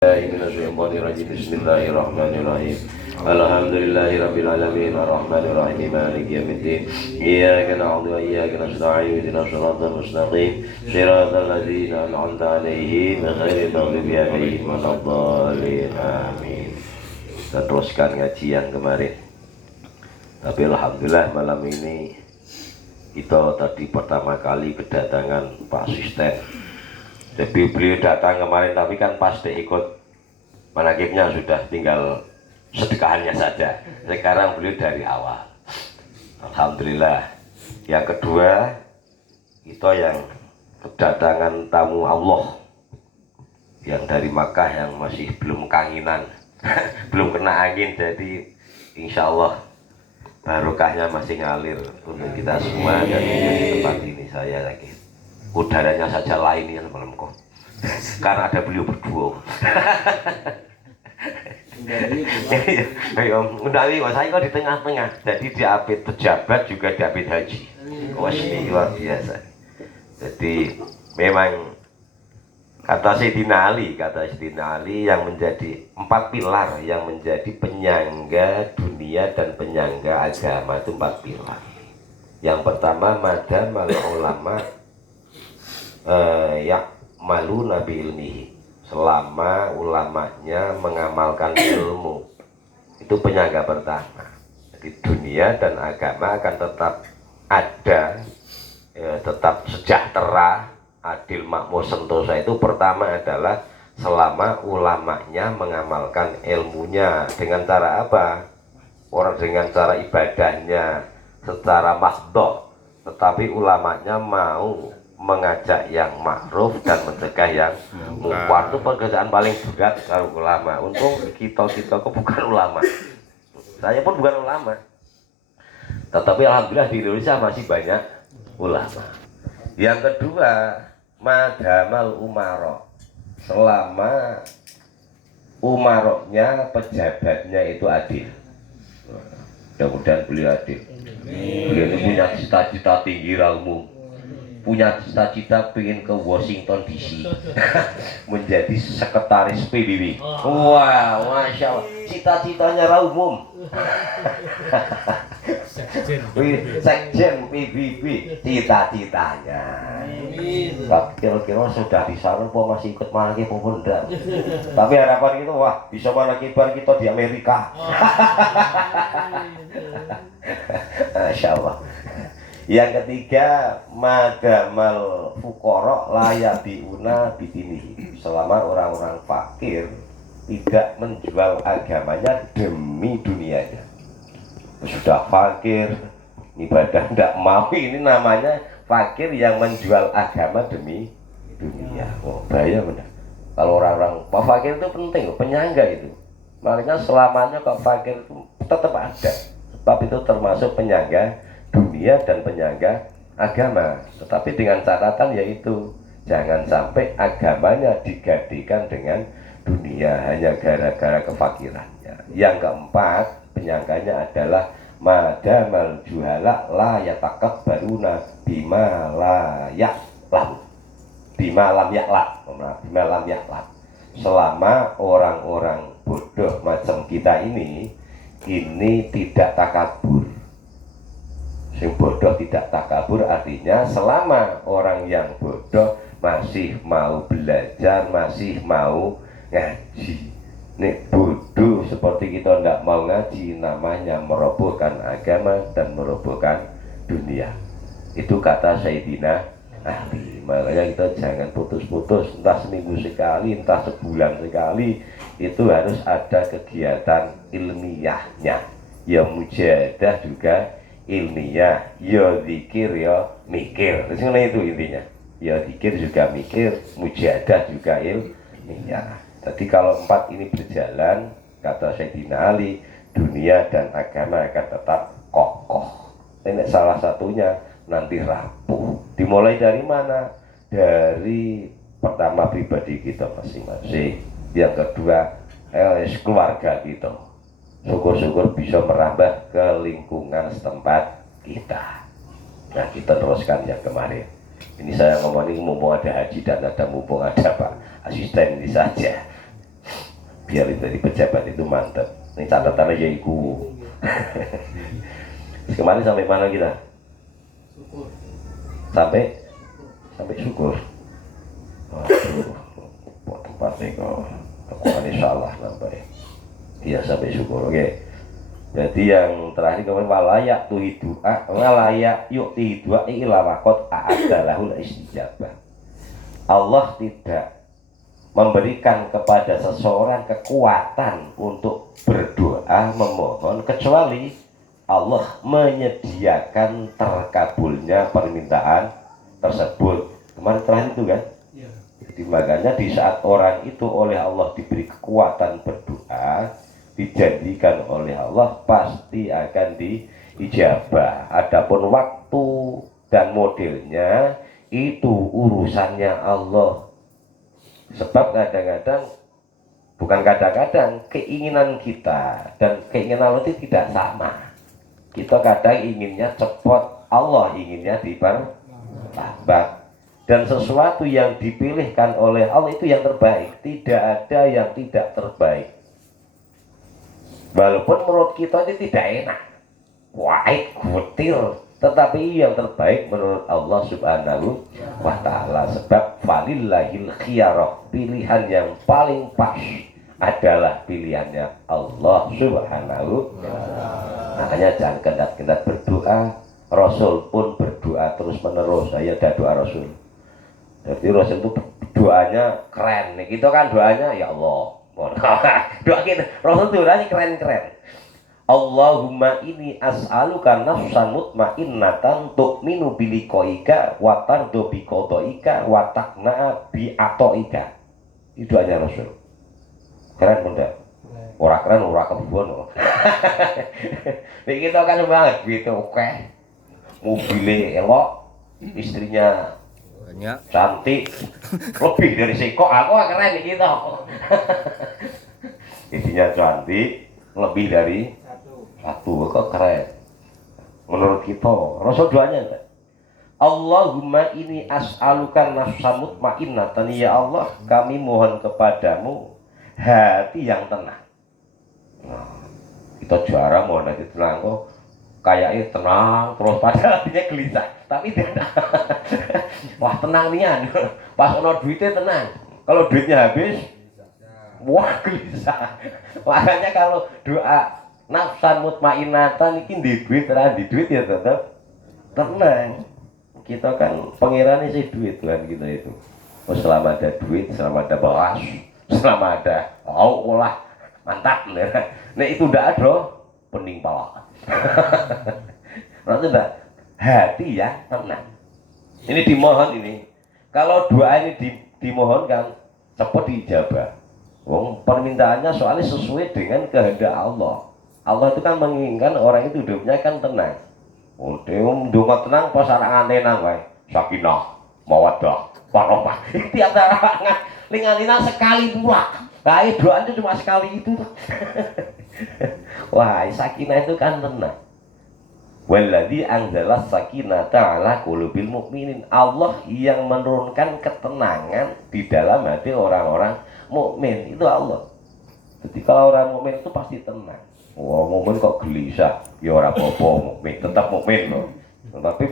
Bismillahirrahmanirrahim. Alhamdulillahi alamin arrahmanirrahim maliki yaumiddin. Iyyaka na'budu wa iyyaka nasta'in ihdinas siratal mustaqim siratal ladzina an'amta 'alaihim ghairil maghdubi 'alaihim waladdallin. Amin. Kita teruskan ngajian kemarin. Tapi alhamdulillah malam ini kita tadi pertama kali kedatangan Pak Asisten. Jadi beliau datang kemarin tapi kan pas ikut manakibnya sudah tinggal sedekahannya saja. Sekarang beliau dari awal. Alhamdulillah. Yang kedua, kita yang kedatangan tamu Allah yang dari Makkah yang masih belum kanginan, belum kena angin, jadi insya Allah barokahnya masih ngalir untuk kita semua. Dan di tempat ini saya lagi udaranya saja lain ya malam kok karena ada beliau berdua. Undawi saya kok di tengah-tengah, jadi diapit pejabat juga diapit haji. Wah ini luar biasa. Jadi memang kata Sayyidina Ali yang menjadi 4 pilar yang menjadi penyangga dunia dan penyangga agama itu 4 pilar. Yang pertama madamal ulama ya malu nabi ilmihi, selama ulamanya mengamalkan ilmu, itu penyangga pertama. Jadi dunia dan agama akan tetap ada, tetap sejahtera, adil, makmur, sentosa. Itu pertama adalah selama ulamanya mengamalkan ilmunya. Dengan cara apa? Orang dengan cara ibadahnya secara mahdhah, tetapi ulamanya mau mengajak yang ma'ruf dan mencegah yang munkar. Itu pekerjaan paling berat kalau ulama. Untung kita kok bukan ulama, saya pun bukan ulama, tetapi alhamdulillah di Indonesia masih banyak ulama. Yang kedua madamal umaro, selama umaroknya, pejabatnya itu adil. Mudah-mudahan beliau adil. Beliau ini punya cita-cita tinggi ilmu, punya cita-cita pengen ke Washington DC menjadi sekretaris PBB. Wah, masya Allah, cita-citanya umum. Sekjen PBB, cita-citanya. Kira-kira sudah di sana, masih ikut lagi pun enggak. Tapi harapan itu, wah bisa mana kibar kita di Amerika. Masya Allah. Yang ketiga madamal fuqara layak diuna bidinihi, selama orang-orang fakir tidak menjual agamanya demi dunianya. Sudah fakir, ibadah tidak mau, ini namanya fakir yang menjual agama demi dunia. Oh bahaya benar. Kalau orang-orang fakir itu penting, penyangga itu. Makanya selamanya kok fakir itu tetap ada, sebab itu termasuk penyangga dunia dan penyangga agama. Tetapi dengan catatan yaitu jangan sampai agamanya digantikan dengan dunia hanya gara-gara kefakirannya. Yang keempat penyangganya adalah madamal juhala la yatakabbaruna bima la ya'lam, bima lam ya'lam. Selama orang-orang bodoh macam kita ini tidak takabur. Yang bodoh tidak takabur artinya selama orang yang bodoh masih mau belajar, masih mau ngaji. Nek bodoh seperti kita tidak mau ngaji, namanya merobohkan agama dan merobohkan dunia. Itu kata Sayyidina Ali. Makanya kita jangan putus-putus, entah seminggu sekali, entah sebulan sekali, itu harus ada kegiatan ilmiahnya. Ya mujahadah juga ilmiah, ya zikir ya mikir. Itu intinya. Ya zikir juga mikir, mujahadah juga ilmiah. Jadi kalau 4 ini berjalan, kata Sayyidina Ali, dunia dan agama akan tetap kokoh. Ini salah satunya nanti rapuh. Dimulai dari mana? Dari pertama pribadi kita masing-masing. Yang kedua keluarga kita. Syukur-syukur bisa merambah ke lingkungan setempat kita. Nah kita teruskan yang kemarin. Ini saya ngomong ini mumpung ada haji dan ada mumpung ada Pak Asisten ini saja. biar jadi pejabat itu mantap. Ini catatannya ya iku. Kemarin sampai mana kita? Sampai syukur. Waduh, tempatnya kok salah nampak. Iya sampai syukur. Oke. Jadi yang terakhir kemarin walayak tuhi doa, walayak yuk tihi doa ila wakot a'adalahul istijabah. Allah tidak memberikan kepada seseorang kekuatan untuk berdoa memohon kecuali Allah menyediakan terkabulnya permintaan tersebut. Kemarin terakhir itu kan? Jadi makanya di saat orang itu oleh Allah diberi kekuatan berdoa, dijanjikan oleh Allah pasti akan diijabah. Adapun waktu dan modelnya itu urusannya Allah. Sebab kadang-kadang, bukan kadang-kadang, keinginan kita dan keinginan Allah itu tidak sama. Kita kadang inginnya cepat, Allah inginnya diperlambat. Dan sesuatu yang dipilihkan oleh Allah itu yang terbaik. Tidak ada yang tidak terbaik. Walaupun menurut kita itu tidak enak, wahid, kutil, tetapi yang terbaik menurut Allah Subhanahu wa Ta'ala. Sebab falillahil khiyarah, pilihan yang paling pas adalah pilihannya Allah Subhanahu wa Ta'ala. Makanya jangan kendat-kendat berdoa. Rasul pun berdoa terus menerus. Saya ada doa Rasul. Jadi Rasul itu doanya keren. Kita kan doanya ya Allah. Doa kita Rasul itu doanya keren-keren. Allahumma inni as'aluka nafsan mutmainnatan tu'minu biliqaika wa tardu biqadaika wa taqna'a bi'ataika. Itu doanya Rasul. Keren benda. Ora keren ora kebon. Nek kita kan banget gitu oke. Mobilnya elok, istrinya banyak, cantik, lebih dari Seko. Aku keren nih kita. Istrinya cantik, lebih dari satu, kok keren. Menurut kita, Rasul doanya enggak? Allahumma ini as'alukan nafsan mutmainnatan, ya Allah, kami mohon kepadamu hati yang tenang. Nah, kita jarang mohon hati tenang kok. Kayaknya tenang terus padahal hatinya gelisah, tapi tidak. Wah tenang nian, pas ono duitnya tenang, kalau duitnya habis wah gelisah. Makanya kalau doa nafsan mutmainnatan ini di duit ya tetap tenang. Kita kan pangeran sih duit Tuhan kita itu. Oh, selama ada duit, selama ada beras, selama ada olah mantap. Nah itu udah ada pening pala. Berarti enggak hati ya tenang. Ini dimohon ini. Kalau doa ini dimohonkan cepat diijabah. Wong permintaannya soalnya sesuai dengan kehendak Allah. Allah itu kan menginginkan orang itu hidupnya kan tenang. Ndonga tenang pas arane nang wae. Sakinah, mawaddah, warahmah. Tiap sarangan lingan-lingan sekali pula. Nah, doa itu cuma sekali itu. Wah, sakinah itu kan tenang. Walladzi anzala sakinata ala qulubil mu'minin. Allah yang menurunkan ketenangan di dalam hati orang-orang mukmin. Itu Allah. Jadi kalau orang mukmin itu pasti tenang. Wah, mukmin kok gelisah? Ya ora apa-apa, mukmin tetap mukmin loh. Tapi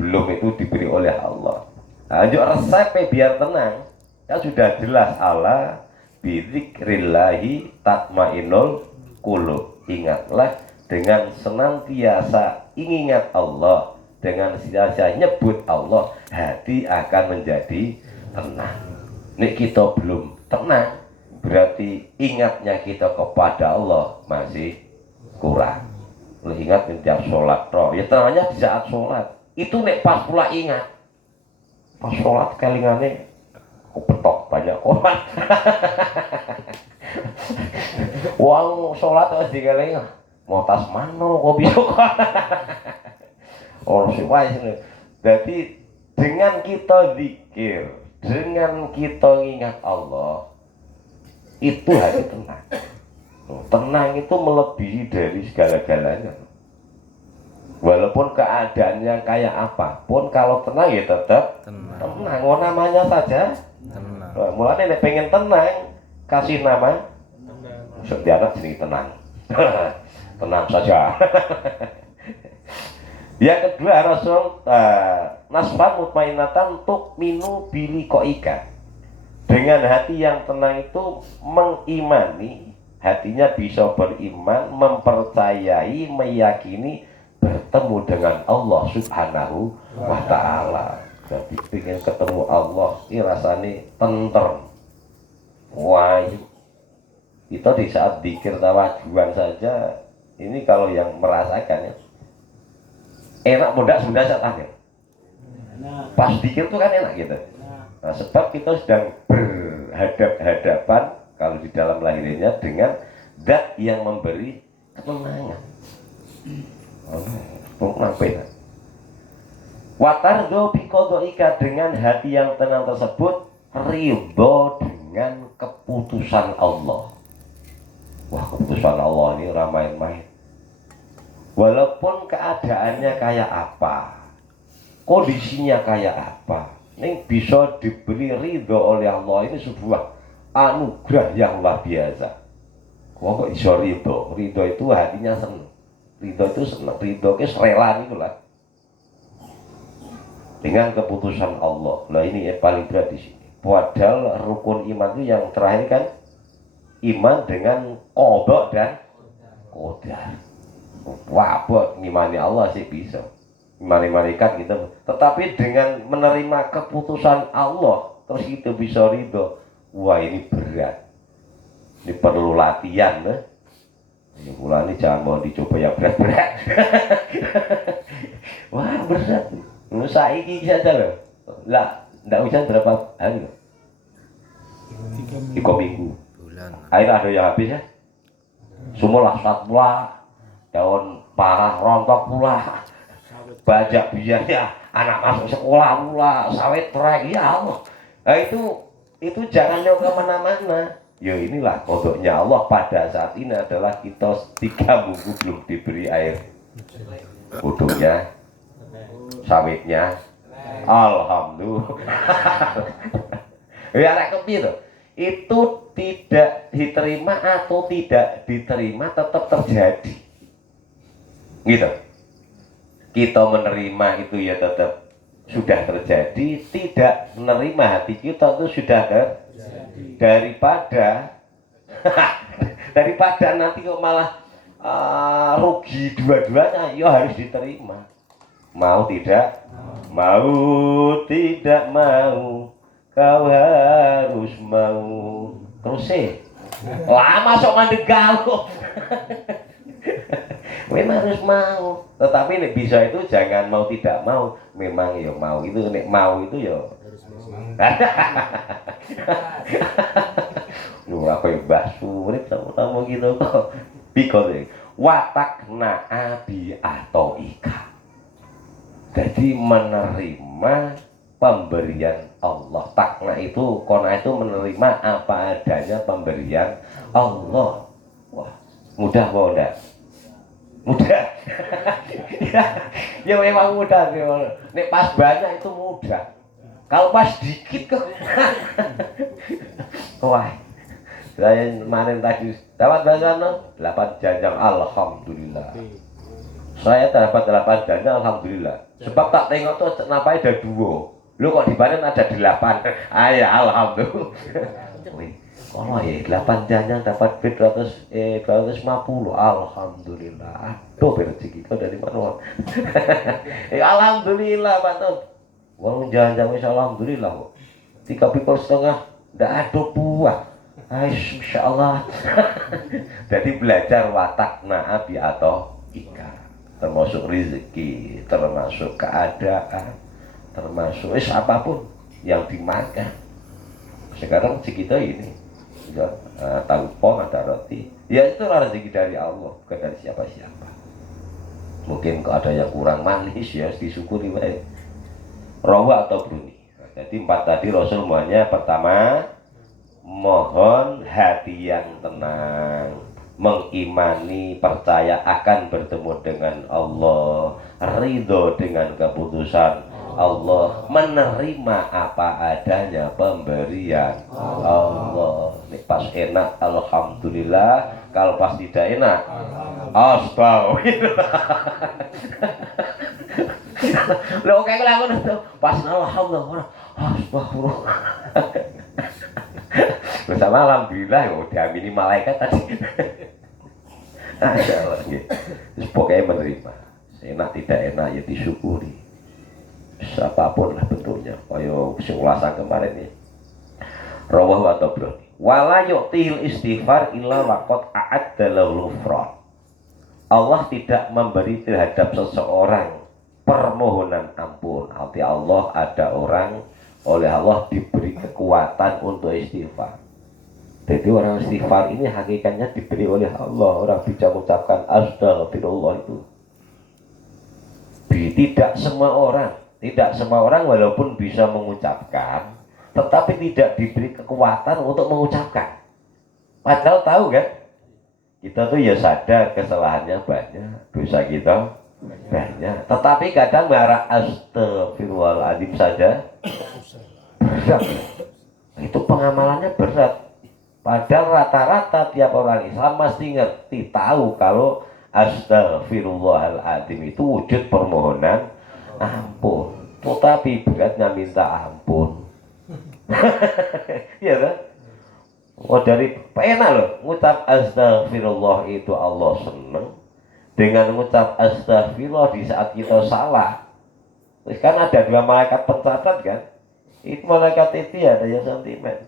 belum itu diberi oleh Allah. Lanjut resepnya biar tenang. Ya sudah jelas Allah bidzikrillahi tatmainnul qulub. Ingatlah dengan senantiasa ingat Allah, dengan senantiasa nyebut Allah, hati akan menjadi tenang. Nek kita belum tenang, berarti ingatnya kita kepada Allah masih kurang. Ingat setiap sholat roh, ya tenangnya di saat sholat. Itu nek pas pula ingat, pas sholat kelingannya kepetok banyak orang. Wong sholat harus dikeling mau tas mano kok bisa. Orang siwai sini. Jadi dengan kita zikir, dengan kita ingat Allah, itu hati tenang. Tenang itu melebihi dari segala-galanya. Walaupun keadaannya kayak apapun, kalau tenang ya tetap tenang. Oh, namanya saja tenang. Mulanya pengen tenang, kasih nama Setiap jenis tenang. Tenang saja. Yang kedua Rasul nasfan mutmainatan tu'minu biliqaika. Dengan hati yang tenang itu mengimani, hatinya bisa beriman, mempercayai, meyakini bertemu dengan Allah Subhanahu wa ta'ala. Jadi ingin ketemu Allah ini rasanya tentrem. Wah, itu di saat zikir tawajuan saja, ini kalau yang merasakan ya enak mudah sudah saya tanya. Pas zikir itu kan enak gitu. Nah, sebab kita sedang berhadap-hadapan kalau di dalam lahirnya dengan zat yang memberi ketenangan. Enak. Watardo biqadaika, dengan hati yang tenang tersebut ridho dengan keputusan Allah. Wah, keputusan Allah ini main-main. Walaupun keadaannya kayak apa, kondisinya kayak apa, ini bisa diberi ridho oleh Allah, ini sebuah anugerah yang luar biasa. Kok bisa ridho? Ridho itu hatinya senang. Ridho itu senang. Ridho itu rela itulah. Dengan keputusan Allah. Nah ini yang paling berat di sini. Padahal rukun iman itu yang terakhir kan iman dengan qada dan qadar. Wah, buat ngimani Allah sih bisa. Ngimani malaikat gitu. Tetapi dengan menerima keputusan Allah terus itu bisa ridho. Wah, ini berat. Ini perlu latihan, nah. Ini mulai jangan mau dicoba yang berat-berat. Wah, berat. Saiki saja loh. Lah, enggak usah berapa hari loh. 3 minggu. Air ada yang habis ya. Semua lasat pula, daun parah rontok pula, bajak biaya, anak masuk sekolah pula, sawit terai, ya Allah. Nah itu jangan yang kemana-mana. Ya inilah kodoknya Allah pada saat ini adalah kita 3 minggu belum diberi air. Kodoknya, sawitnya, alhamdulillah. Ya anak kepi itu tidak diterima atau tidak diterima tetap terjadi. Gitu. Kita menerima itu ya tetap sudah terjadi, tidak menerima hati kita itu sudah daripada nanti kok malah rugi dua-duanya, ya harus diterima. Mau tidak mau kau harus mau. Terus sih lama sok mandek galuh. Memang harus mau, tetapi nek bisa itu jangan mau tidak mau, memang ya mau. Itu nek mau itu ya harus mau. Lu apa yang basu urip tamu gitu kok. Because watakna abi atau ika. Jadi menerima pemberian Allah. Takna itu, kona itu menerima apa adanya pemberian Allah. Wah, mudah apa enggak? Mudah. Ya memang mudah. Nek pas banyak itu mudah. Kalau pas dikit kok. Wah, saya kemarin tadi dapat bacaan 8 janjang, alhamdulillah. Saya dapat 8 janjang, alhamdulillah. Sebab tak tengok tuh kenapa ada 2. Lu kok di badan ada 8. Ya alhamdulillah. Kalau ya 8 janjang dapat 250, alhamdulillah. Aduh rezeki kita dari mana? Alhamdulillah Pak Tun. Wong janjang wis alhamdulillah kok. 3 pikul setengah ndak ada buah. Insyaallah. Jadi belajar watak na'abi atau ika. Termasuk rezeki, termasuk keadaan, termasuk apapun yang dimakan. Sekarang kita ini ya, tahu pon ada roti, ya itulah rezeki dari Allah, bukan dari siapa-siapa. Mungkin kalau ada yang kurang manis ya disyukuri baik. Rawa atau bruni. Jadi 4 tadi Rasul semuanya. Pertama, mohon hati yang tenang, mengimani, percaya akan bertemu dengan Allah, ridho dengan keputusan Allah, menerima apa adanya pemberian Allah. Nih pas enak alhamdulillah, kalau pas tidak enak astagfirullah. Lho kayak lagu itu pas alhamdulillah astagfirullah. Bersama alhamdulillah ya diamini malaikat tadi. Masya Allah gitu. Terus pokoknya menerima. Enak tidak enak ya disyukuri. Siapapun lah bentuknya. Kayak sing ulasan kemarin ya. Rawahu at-Tabrani. Wala yu'til istighfar illa waqad a'adda lahu ghufran. Allah tidak memberi terhadap seseorang permohonan ampun. Arti Allah ada orang oleh Allah diberi kekuatan untuk istighfar. Jadi orang istighfar ini hakikatnya diberi oleh Allah. Orang bisa mengucapkan astagfirullah itu. Tidak semua orang walaupun bisa mengucapkan, tetapi tidak diberi kekuatan untuk mengucapkan. Padahal tahu kan, kita tuh ya sadar kesalahannya banyak, dosa kita banyak. Tetapi kadang marah astagfirullahaladzim saja berat. Itu pengamalannya berat. Padahal rata-rata tiap orang Islam mesti ngerti, tahu kalau astagfirullahaladzim itu wujud permohonan ampun. Tetapi beratnya minta ampun. Iya kan? Oh dari enak loh, ngucap astagfirullah itu Allah seneng. Dengan ngucap astagfirullah di saat kita salah, kan ada dua malaikat pencatat kan? Itu malaikat itu ya ada yang sentimen.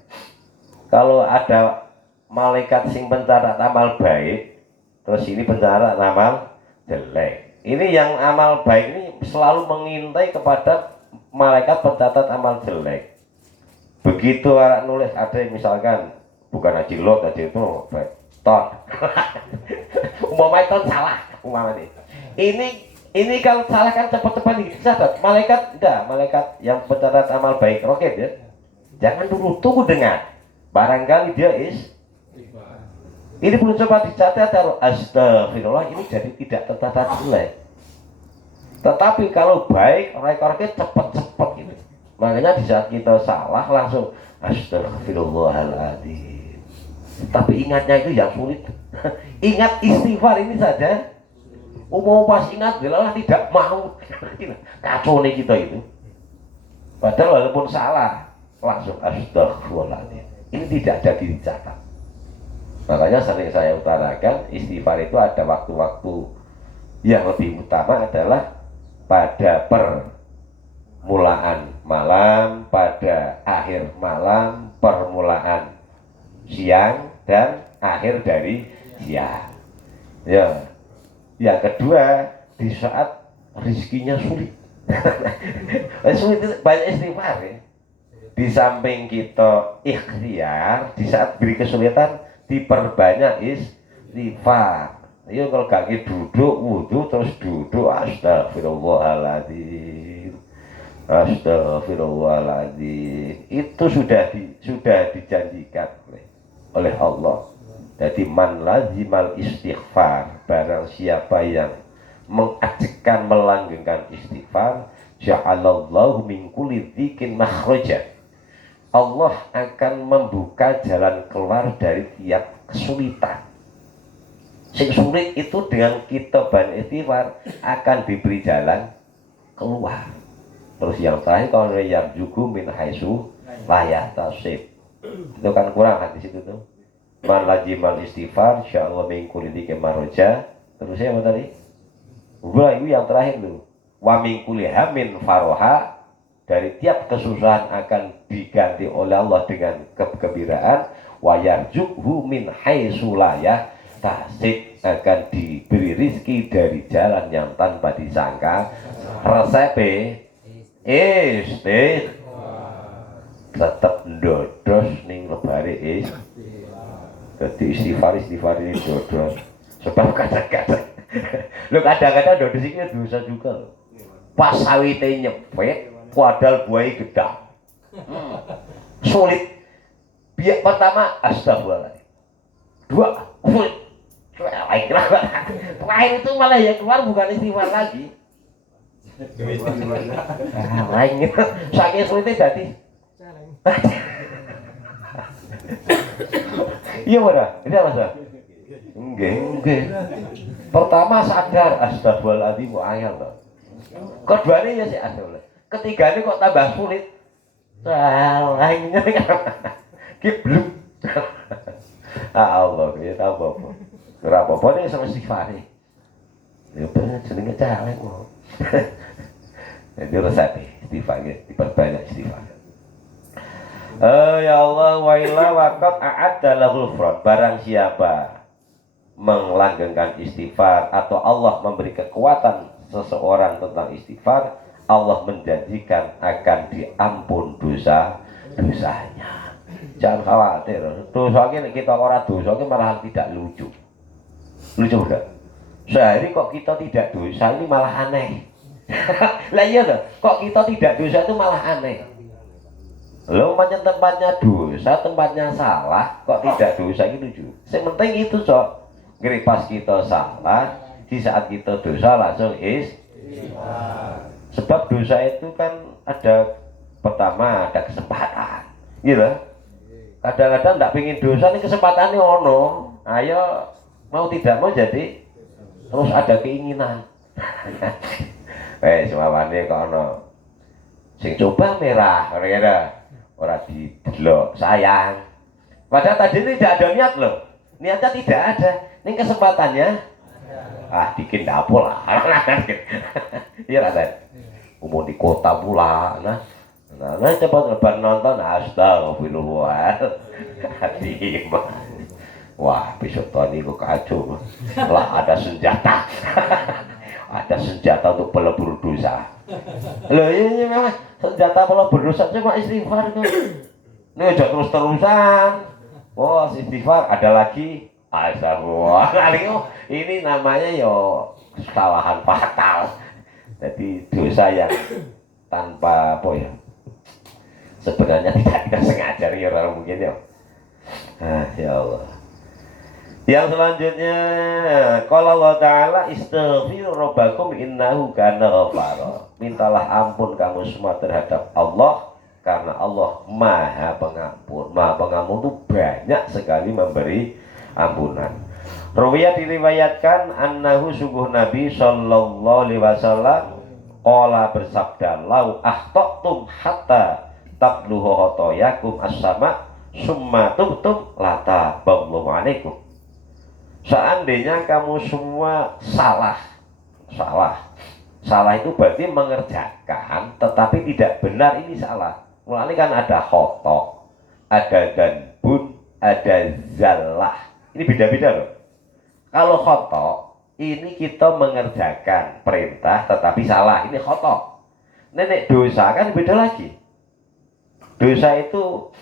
Kalau ada malaikat sing pencatat amal baik, terus ini pencatat amal jelek. Ini yang amal baik ini selalu mengintai kepada malaikat pencatat amal jelek. Begitu orang nulis ada yang misalkan bukan haji lot aja itu ton. Umpamanya ton salah, umpamanya. Ini kalau salah kan cepat-cepat dicatat. Malaikat enggak, malaikat yang pencatat amal baik roket ya. Jangan dulu tunggu dengar. Barangkali dia ini belum coba dicatat taruh astagfirullah ini jadi tidak tercatat jelek. Tetapi kalau baik rekornya cepat-cepat gitu. Makanya di saat kita salah langsung astagfirullahaladzim. Tapi ingatnya itu yang sulit. Ingat istighfar ini saja. Umum pas ingat jelas tidak mau. Kacau nih kita itu. Padahal walaupun salah langsung astagfirullahaladzim. Ini tidak jadi dicatat. Makanya sering saya utarakan istighfar itu ada waktu-waktu yang lebih utama adalah pada permulaan malam, pada akhir malam, permulaan siang dan akhir dari siang. Ya. Yang kedua di saat rizkinya sulit. Sulit itu banyak istighfar ya. Di samping kita ikhtiar, di saat beri kesulitan diperbanyak istighfar. Ayo kalau kaki duduk wudu terus duduk astagfirullahaladzim, astagfirullahaladzim. Itu sudah dijanjikan oleh Allah. Jadi man lazimal istighfar, barang siapa yang mengajakkan melanggengkan istighfar, ja'alallahu min kulli dzikin makhraja. Allah akan membuka jalan keluar dari tiap kesulitan. Yang sulit itu dengan kita banyak istighfar akan diberi jalan keluar. Terus yang terakhir kalau yang juga min haitsu la yahtasib. Itu kan kurang hadis itu tuh. Man lazimal istighfar insyaallah min kulli dzikin makhraja. Terus saya apa tadi? Wah, itu yang terakhir tuh. Wa min kulli hamin faroha. Dari tiap kesusahan akan diganti oleh Allah dengan kegembiraan. Wa yarzuqhu min haitsu la yahtasib, akan diberi rizki dari jalan yang tanpa disangka. Resepe tetap dodos ning lebare jadi istighfar ini dodos. Sebab kadang-kadang lo kadang-kadang dodos ini dosa juga loh. Pas sawite nyepet padahal buai gedang. Sulit. Biar pertama astagfirullahaladzim. Dua sulit. Terakhir itu malah yang keluar bukan istighfar lagi. Lain gitu. Saking sulitnya dadi. Iya benar. Ini apa sih? Enggak. Pertama sadar astagfirullahaladzim angel to. Keduanya ya sih astagfirullah. Ketiganya kok tambah sulit. Lain ini kan. Kibluk. Allah, ya tambah apa? Ora apa-apa nek sama istighfar. Ya bener jenenge celek kok. Jadi resep istighfar diperbanyak istighfar. Ya Allah wa illa waqad a'adda lahul front. Barang siapa melanggengkan istighfar atau Allah memberi kekuatan seseorang tentang istighfar, Allah menjanjikan akan diampun dosa-dosanya. Jangan khawatir, dosa ini kita orang dosa ini malah tidak lucu. Lucu enggak? Sehari kok kita tidak dosa ini malah aneh. Lah iya loh, kok kita tidak dosa itu malah aneh. Lo macam tempatnya dosa, tempatnya salah, kok tidak dosa itu lucu. Yang penting itu sok. Ngeri pas kita salah, di saat kita dosa langsung sebab dosa itu kan ada pertama ada kesempatan, gitu. Kadang-kadang tidak pingin dosa ini kesempatannya ono, ayo mau tidak mau jadi terus ada keinginan. Semuanya kok ono sing coba merah, kira-kira orang didelok sayang. Padahal tadi ini tidak ada niat loh, niatnya tidak ada. Ini kesempatannya, dikit dapur lah. Iya ada. Umum di kota pula, nah cepat lebar nonton, astagfirullahaladzim. Wah, besok tahun ini kacau lah, ada senjata. Ada senjata untuk pelebur dosa. Loh ini memang senjata pelebur dosa cuma istighfar itu. Ini udah terus-terusan. Oh istighfar, ada lagi astagfirullah. Ini namanya yo kesalahan fatal. Jadi dosa yang tanpa apa ya, sebenarnya tidak kita sengaja ya orang mungkin ya. Ya Allah. Yang selanjutnya, kalau Allah Ta'ala istaghfiru rabbakum innahu kana ghafara. Mintalah ampun kamu semua terhadap Allah karena Allah Maha Pengampun. Maha Pengampun itu banyak sekali memberi ampunan. Ruwiyah diriwayatkan annahu sungguh Nabi sallallahu alaihi wasallam qala bersabda lau akhtatum hatta tabluhu khotoyakum as-sama summa tubtum lata ballahu alaikum. Seandainya kamu semua salah itu berarti mengerjakan tetapi tidak benar, ini salah. Mulanya kan ada khotok, ada ganbun, ada zallah. Ini beda-beda loh. Kalau khotok ini kita mengerjakan perintah tetapi salah, ini khotok. Nenek dosa kan beda lagi. Dosa itu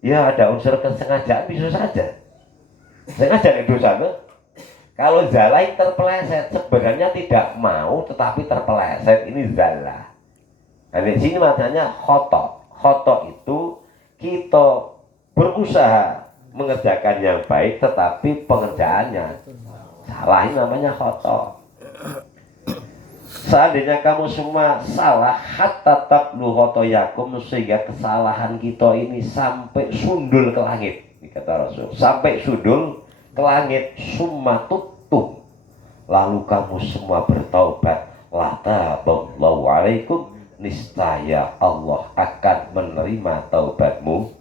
ya ada unsur kesengajaan bisa saja. Sengaja nih dosa tuh. Kalau zallah terpeleset, sebenarnya tidak mau tetapi terpeleset, ini zallah. Nah di sini maknanya khotok. Khotok itu kita berusaha mengerjakan yang baik tetapi pengerjaannya salah, ini namanya khotok. Seandainya kamu semua salah hatta tablu khotoyakum, sehingga kesalahan kita ini sampai sundul ke langit, kata Rasul, sampai sundul ke langit, summa tutum, lalu kamu semua bertaubat, lata ballahu alaikum, niscaya Allah akan menerima taubatmu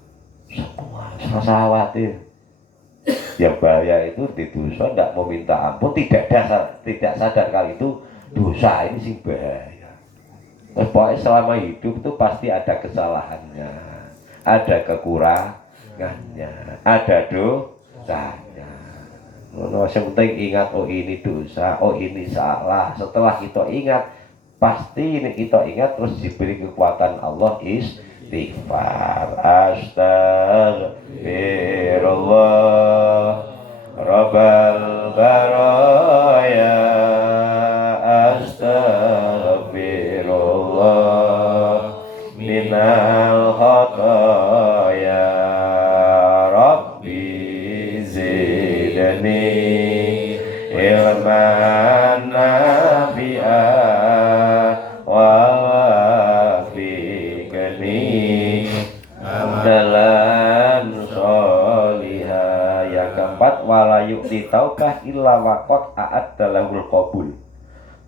semua. Rasa khawatir. Yang bahaya itu di dosa tidak mau minta ampun, tidak sadar kali itu dosa ini sih bahaya. Pokoknya selama hidup itu pasti ada kesalahannya, ada kekurangannya, ada dosanya. Yang penting ingat, oh ini dosa, oh ini salah. Setelah kita ingat, pasti ini kita ingat terus diberi kekuatan Allah istighfar. Astagfirullah Rabbal baraya, astagfirullah minal khataya, Rabbi zidni ilman nafi'a wa yu'ti taubah illa waqad a'adda lahul qabul.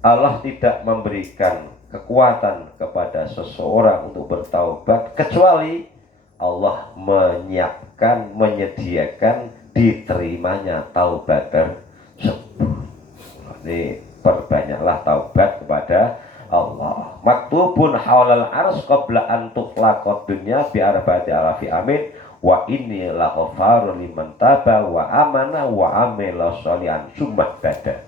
Allah tidak memberikan kekuatan kepada seseorang untuk bertaubat kecuali Allah menyiapkan, menyediakan diterimanya taubat tersebut. Jadi perbanyaklah taubat kepada Allah. Maktubun haulal ars qabla an tuqlaqad dunya bi arba'ati alafi amin wa inni la ghafarun liman taba wa amana wa amila sholihan summa bada.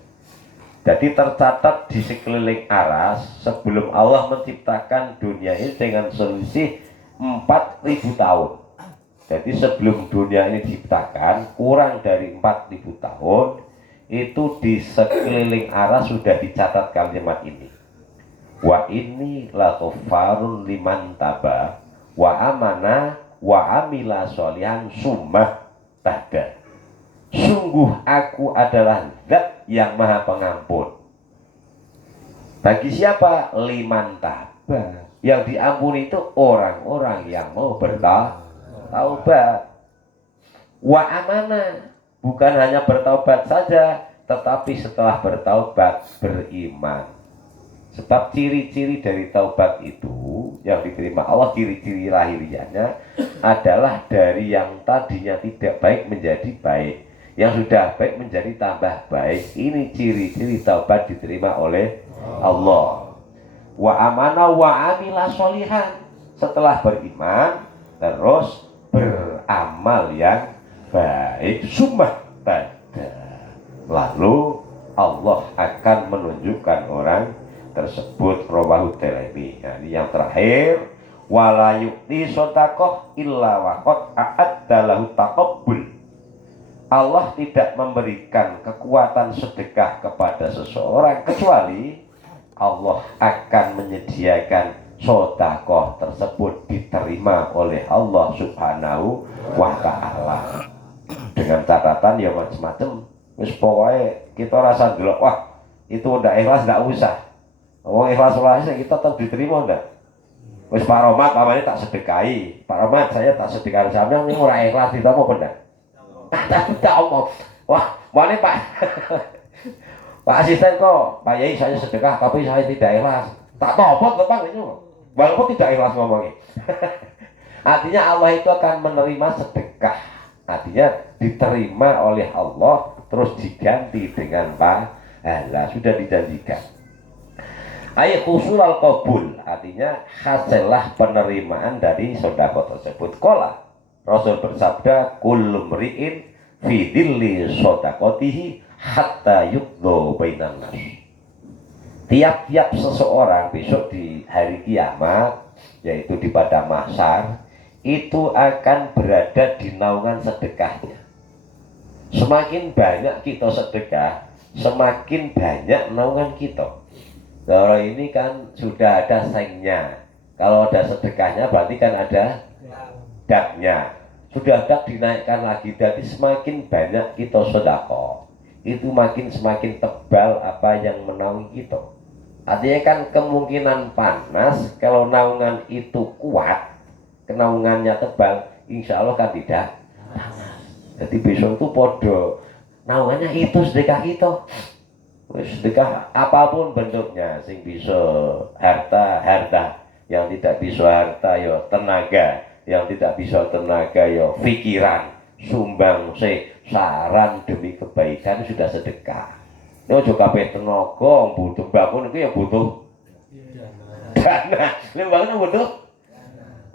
Jadi tercatat di sekeliling aras sebelum Allah menciptakan dunia ini dengan selisih 4.000 tahun. Jadi sebelum dunia ini diciptakan kurang dari 4.000 tahun itu di sekeliling aras sudah dicatat kalimat ini. Wa inni la ghafarun liman taba wa amana wa amila sholihan summa bada. Sungguh aku adalah zat yang maha pengampun. Bagi siapa? Liman taba. Yang diampuni itu orang-orang yang mau bertaubat. Wa amana, bukan hanya bertaubat saja, tetapi setelah bertaubat beriman. Sebab ciri-ciri dari taubat itu yang diterima Allah, ciri-ciri lahiriahnya adalah dari yang tadinya tidak baik menjadi baik, yang sudah baik menjadi tambah baik. Ini ciri-ciri taubat diterima oleh Allah. Wa amana wa amila sholihan, setelah beriman terus beramal yang baik, summa bada, lalu Allah akan menunjukkan orang tersebut. Rawahu Tirmidzi. Nah, ini yang terakhir, wala yu'ti shadaqah illa waqad a'adda lahu taqabbul. Allah tidak memberikan kekuatan sedekah kepada seseorang kecuali Allah akan menyediakan sedekah tersebut diterima oleh Allah Subhanahu wa ta'ala. Dengan catatan ya macam-macam. Wis pokoknya kita rasa delok, wah itu ndak ikhlas ndak usah. Wong ikhlas kita tetap diterima ndak? Wis Pak Romat pamane tak sedekahi. Pak Romat saya tak sedekahi sampeyan ning ora ikhlas diterima apa ndak? Tak omong. Wah, mana Pak? Pak asisten kok, Pak Yai saya sedekah tapi saya tidak ikhlas. Tak topot Bang itu. Walaupun tidak ikhlas ngomongnya. Artinya Allah itu akan menerima sedekah. Artinya diterima oleh Allah terus diganti dengan pahala, sudah dijanjikan. Ayat usul al-qabul, artinya hasillah penerimaan dari sedekah tersebut. Qala Rasul bersabda, kullu mri'in fi dhilli shadaqatihi hatta yudho bainan nas. Tiap-tiap seseorang besok di hari kiamat, yaitu di padang mahsyar, itu akan berada di naungan sedekahnya. Semakin banyak kita sedekah, semakin banyak naungan kita. Kalau ini kan sudah ada sengnya. Kalau ada sedekahnya berarti kan ada daknya. Sudah dak dinaikkan lagi, jadi semakin banyak kita sedekah, itu semakin tebal apa yang menaungi kita. Artinya kan kemungkinan panas kalau naungan itu kuat, kenaungannya tebal, insya Allah kan tidak panas. Jadi besok itu podo naungannya itu sedekah kita. Sedekah apapun bentuknya, sing bisa harta, yang tidak bisa harta ya tenaga, yang tidak bisa tenaga ya pikiran, sumbang saran demi kebaikan sudah sedekah. Ini juga kabeh tenaga butuh bangun itu ya butuh dana. Ini bangun butuh.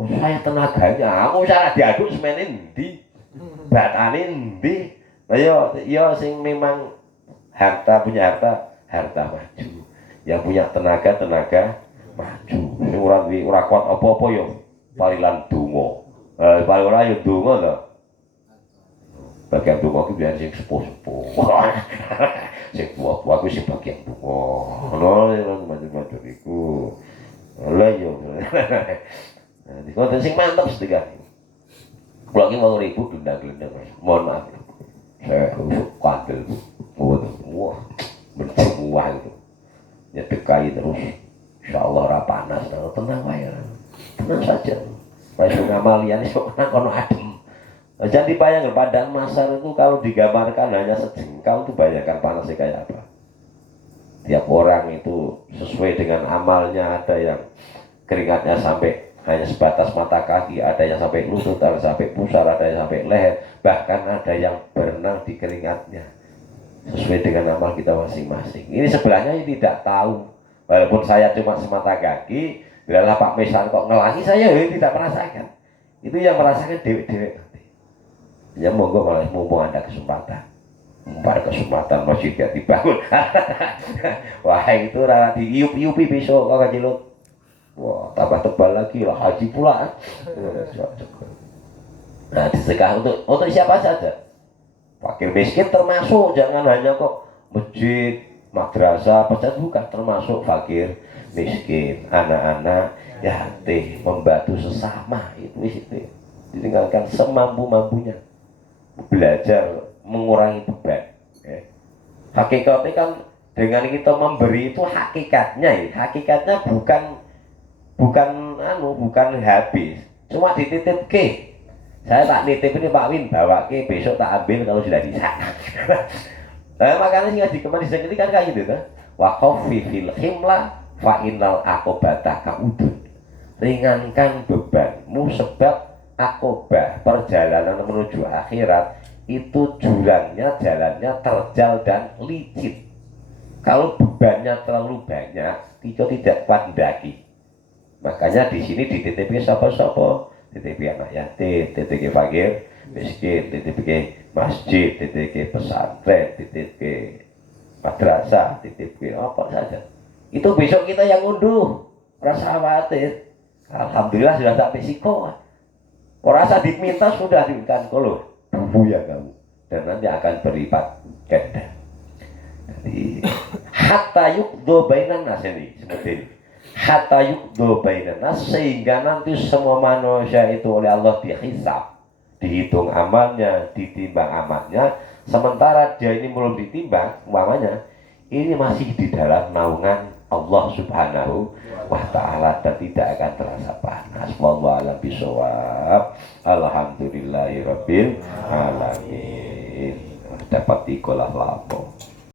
Oh, saya tenaganya, aku cara diaduk semenin di batanin di. Nah yo sing memang punya harta maju. Yang punya tenaga maju. Sing ora kuat apa-apa yo palilan donga. Paling ora yo donga lho. Bagian donga ku biyen sing sepuh-sepuh. Sing tua-tua ku sing bagian donga. Ngono macam-macam iku. Lha yo. Nah, dikoten sing mantep sedekah. Kula ki 8.000 dundang-dundang. Mohon maaf. Saya kandel. Wah, berjuang itu. Nyedekai terus. Insyaallah ora panas, tenang wae. Tenang saja. Wis ngamal liyane sok nang kono adem. Jangan dibayangkan padang mahsyar itu kalau digambarkan hanya sejengkal, itu bayangkan panasnya kayak apa. Tiap orang itu sesuai dengan amalnya, ada yang keringatnya sampai hanya sebatas mata kaki, ada yang sampai lutut, ada yang sampai pusar, ada yang sampai leher, bahkan ada yang berenang di keringatnya sesuai dengan amal kita masing-masing. Ini sebelahnya ini tidak tahu, walaupun saya cuma semata kaki, biarlah Pak Mesan kok ngelangi, saya tidak merasakan. Itu yang merasakan dewek-dewek nanti. Ya monggo, malah mumpung ada kesempatan, masjid gak dibangun. Wah itu rara diiup-iupi besok kok kacilut. Wah tambah tebal lagi lah, haji pula. Nah disedekah untuk siapa saja. Fakir miskin termasuk, jangan hanya kok masjid, madrasah, pesantren, bukan, termasuk fakir miskin, anak-anak yatim, membantu sesama, itu ditinggalkan semampu-mampunya, belajar mengurangi beban. Hakikatnya kan dengan kita memberi itu hakikatnya bukan habis, cuma dititip ke. Saya tak nitip ini Pak Win, bawa ke besok tak ambil kalau sudah bisa. Nah, makanya ngaji kemarin ini kan kayak gitu kan. Wa khaffi fil himla fa innal aqobata kaudun. Ringankan bebanmu sebab akobah, perjalanan menuju akhirat itu jurangnya, jalannya terjal dan licin. Kalau bebannya terlalu banyak, kita tidak kuat mendaki. Makanya di sini dititipi sapa-sapa. TTP anak yatim, TTP fakir miskin, TTP masjid, TTP pesantren, TTP madrasah, TTP apa saja. Itu besok kita yang unduh, rasa khawatir. Alhamdulillah sudah tak psiko. Rasa diminta sudah diberikan kalau ya kamu, dan nanti akan berlipat ganda. Jadi hatta yukdo bainan nas ini seperti ini. Hatta yukdo bainas, sehingga nanti semua manusia itu oleh Allah dihisab, dihitung amalnya, ditimbang amalnya, sementara dia ini belum ditimbang umpamanya, ini masih di dalam naungan Allah Subhanahu wa ta'ala dan tidak akan terasa panas. Wallahu a'lam bishawab. Alhamdulillahirabbil alamin. Dapat dikolah lapo.